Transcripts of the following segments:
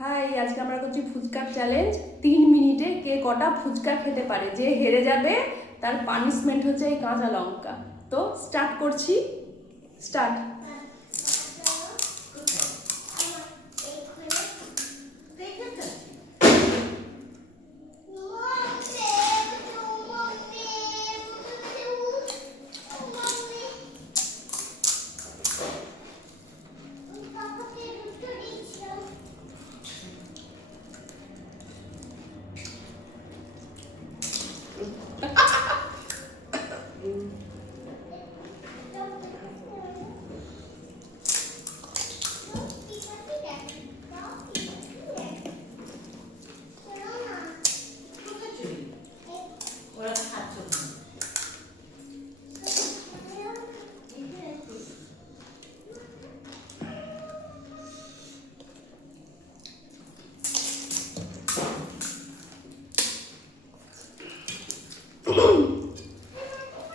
High, আজকে আমরা করছি ফুচকার চ্যালেঞ্জ। 3 মিনিটে কে কটা ফুচকা খেতে পারে। যে হেরে যাবে তার পানিশমেন্ট হচ্ছে এই কাঁচা লঙ্কা। তো স্টার্ট করছি। স্টার্ট।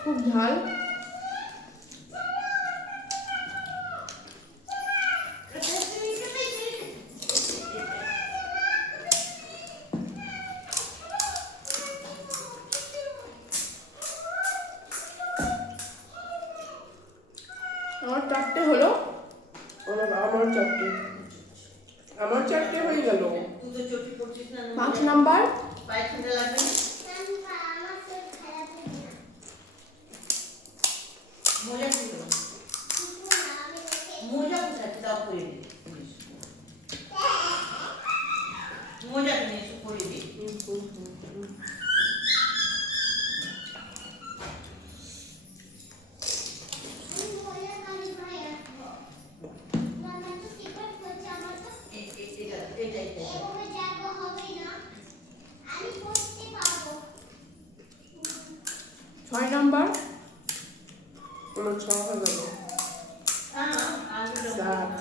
খুব ঝাল। আমার চারটে হলো। আমার চারটে হয়ে গেল। 5 নাম্বার। ছয় নাম্বার। 6 হয়ে গেল। 7।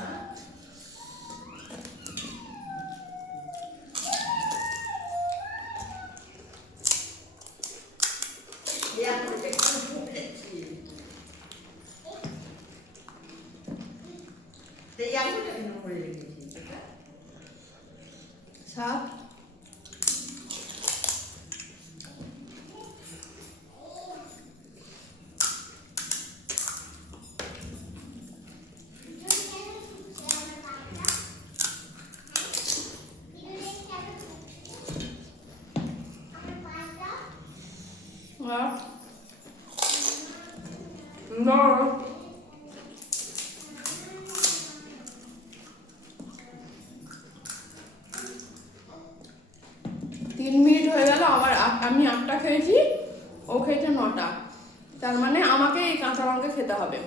সাত। 8। 9। 3 মিনিট হয়ে গেল। আমি 8টা খেয়েছি, ও খেয়েছে 9টা। তার মানে আমাকে এই কাঁচা লঙ্কা খেতে হবে।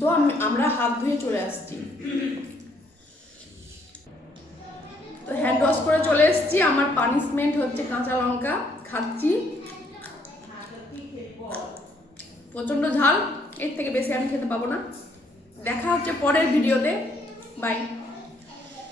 তো আমরা হাত ধুয়ে চলে আসছি। তো হ্যান্ড ওয়াশ করে চলে এসেছি। আমার পানিশমেন্ট হচ্ছে কাঁচা লঙ্কা খাচ্ছি। প্রচণ্ড ঝাল, এর থেকে বেশি আমি খেতে পাবো না। দেখা হচ্ছে পরের ভিডিওতে। বাই।